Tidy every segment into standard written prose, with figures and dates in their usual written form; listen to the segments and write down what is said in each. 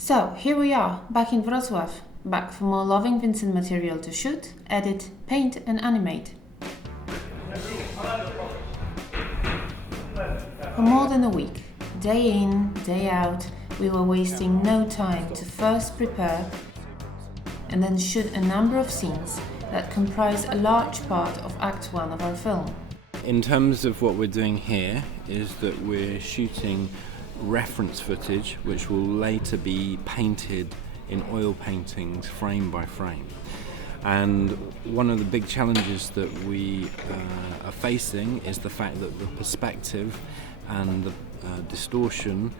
So, here we are, back in Wroclaw, back for more Loving Vincent material to shoot, edit, paint and animate. For more than a week, day in, day out, we were wasting no time to first prepare and then shoot a number of scenes that comprise a large part of Act 1 of our film. In terms of what we're doing here is that we're shooting reference footage which will later be painted in oil paintings frame by frame. And one of the big challenges that we are facing is the fact that the perspective and the distortion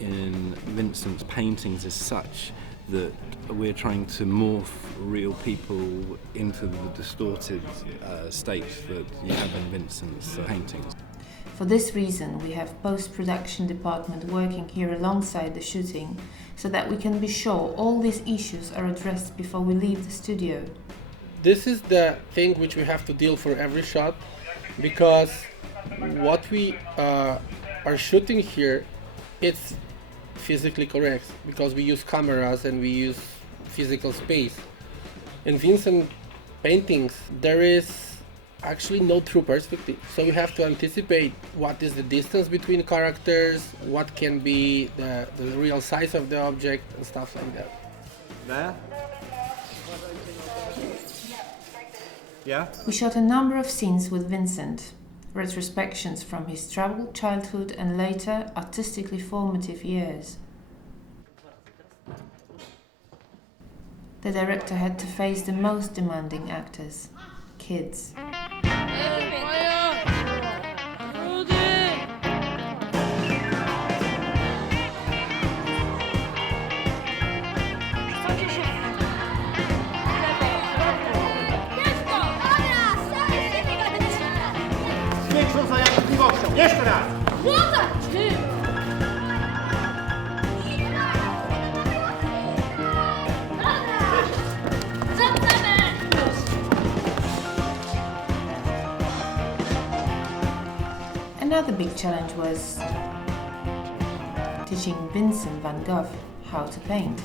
in Vincent's paintings is such that we're trying to morph real people into the distorted state that you have in Vincent's paintings. For this reason, we have post-production department working here alongside the shooting, so that we can be sure all these issues are addressed before we leave the studio. This is the thing which we have to deal for every shot, because what we are shooting here, it's physically correct, because we use cameras and we use physical space. In Vincent paintings, there is actually no true perspective, so we have to anticipate what is the distance between characters, what can be the real size of the object and stuff like that. There? Yeah? We shot a number of scenes with Vincent, retrospections from his troubled childhood and later artistically formative years. The director had to face the most demanding actors, kids. Jeszcze raz! Another big challenge was teaching Vincent van Gogh how to paint.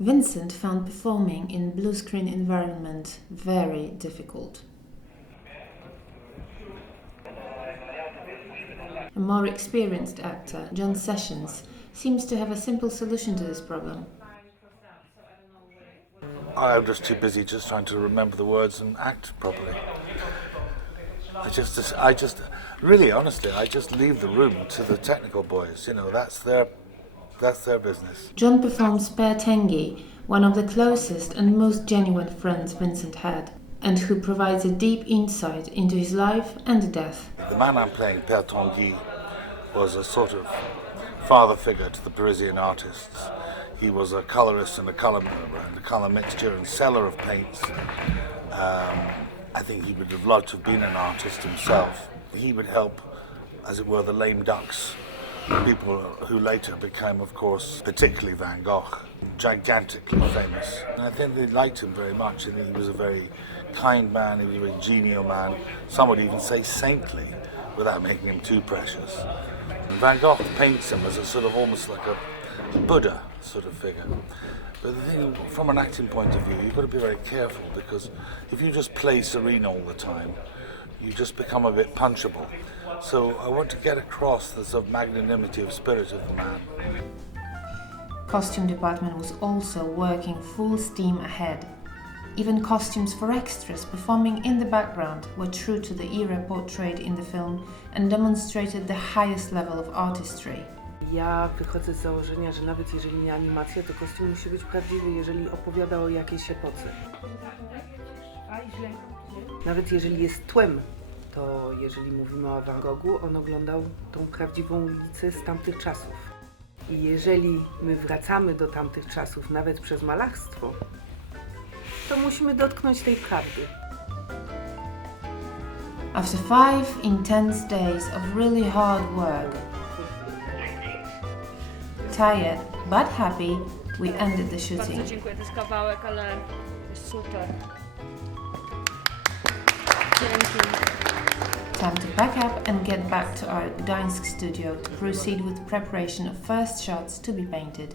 Vincent found performing in blue screen environment very difficult. A more experienced actor, John Sessions, seems to have a simple solution to this problem. I'm just too busy just trying to remember the words and act properly. I just really honestly, I just leave the room to the technical boys, you know, that's their business. John performs Per Tengi, one of the closest and most genuine friends Vincent had, and who provides a deep insight into his life and death. The man I'm playing, Per Tengi, was a sort of father figure to the Parisian artists. He was a colorist and a color mixture and seller of paints. I think he would have loved to have been an artist himself. He would help, as it were, the lame ducks, people who later became, of course, particularly Van Gogh, gigantically famous. And I think they liked him very much, and he was a very kind man, he was a very genial man, some would even say saintly, without making him too precious. And Van Gogh paints him as a sort of almost like a Buddha sort of figure. But the thing, from an acting point of view, you've got to be very careful, because if you just play serene all the time, you just become a bit punchable. So I want to get across the sort of magnanimity of spirit of the man. Costume department was also working full steam ahead. Even costumes for extras performing in the background were true to the era portrayed in the film and demonstrated the highest level of artistry. Ja wychodzę z założenia, że nawet jeżeli nie animacja, to kostium musi być prawdziwy, jeżeli opowiada o jakiejś epoce. Nawet jeżeli jest tłem, to jeżeli mówimy o Van Goghu, on oglądał tą prawdziwą ulicę z tamtych czasów. I jeżeli my wracamy do tamtych czasów, nawet przez malarstwo, to musimy dotknąć tej prawdy. After 5 intense days of really hard work, tired but happy, we ended the shooting. Bardzo dziękuję, to jest kawałek, ale jest super. Dzięki. time to pack up and get back to our Gdańsk studio to proceed with preparation of first shots to be painted.